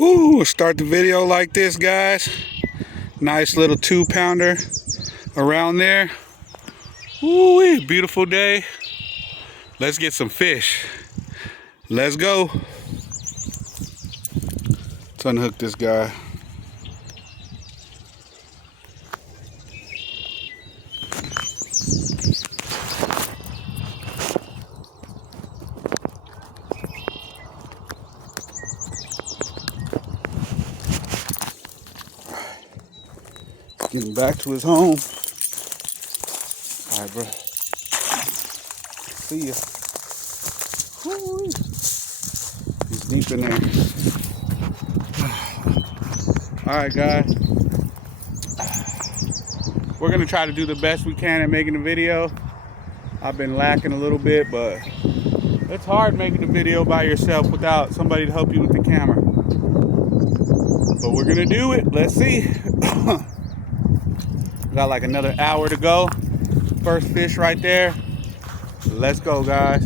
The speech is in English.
Ooh, start the video like this, guys. Nice little 2-pounder around there. Ooh, beautiful day. Let's get some fish. Let's go. Let's unhook this guy. Getting back to his home. All right, bro. See ya. Woo-wee. He's deep in there. All right, guys. We're gonna try to do the best we can at making the video. I've been lacking a little bit, but it's hard making a video by yourself without somebody to help you with the camera. But we're gonna do it. Let's see. Got like another hour to go. First fish right there. Let's go, guys.